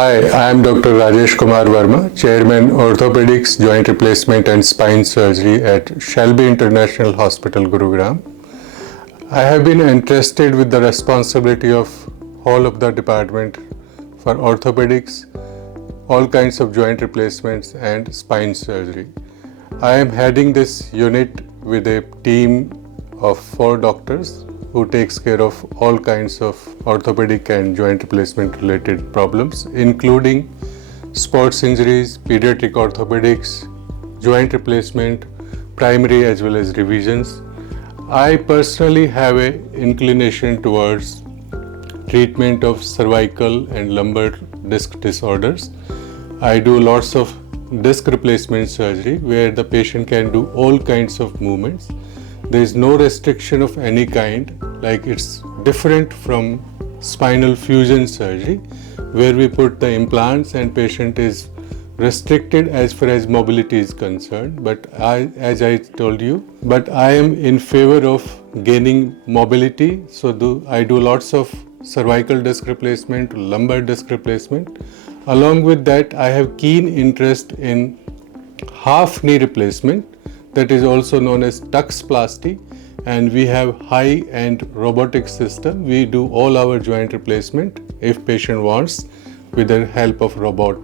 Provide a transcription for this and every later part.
Hi, I am Dr. Rajesh Kumar Verma, Chairman, Orthopedics, Joint Replacement and Spine Surgery at Shelby International Hospital, Gurugram. I have been entrusted with the responsibility of whole of the department for orthopedics, all kinds of joint replacements and spine surgery. I am heading this unit with a team of 4 doctors who takes care of all kinds of orthopedic and joint replacement related problems, including sports injuries, pediatric orthopedics, joint replacement, primary as well as revisions. I personally have an inclination towards treatment of cervical and lumbar disc disorders. I do lots of disc replacement surgery where the patient can do all kinds of movements. There is no restriction of any kind, like it's different from spinal fusion surgery where we put the implants and patient is restricted as far as mobility is concerned. But as I told you, I am in favor of gaining mobility, so I do lots of cervical disc replacement, lumbar disc replacement. Along with that, I have keen interest in half knee replacement, that is also known as tuxplasty, and we have high-end robotic system. We do all our joint replacement if patient wants with the help of robot.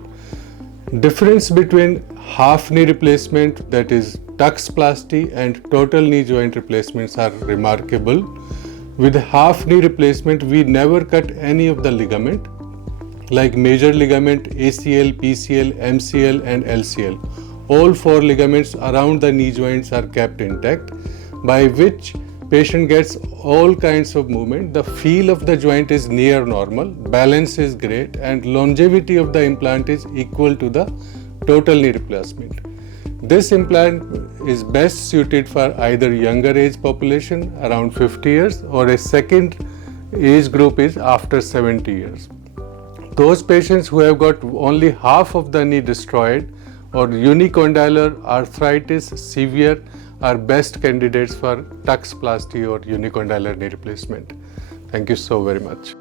Difference between half knee replacement, that is tuxplasty, and total knee joint replacements are remarkable. With half knee replacement, we never cut any of the ligament like major ligament, ACL, PCL, MCL and LCL. All 4 ligaments around the knee joints are kept intact, by which patient gets all kinds of movement. The feel of the joint is near normal, balance is great, and longevity of the implant is equal to the total knee replacement. This implant is best suited for either younger age population around 50 years or a second age group is after 70 years. Those patients who have got only half of the knee destroyed or unicondylar arthritis severe are best candidates for tuxplasty or unicondylar knee replacement. Thank you so very much.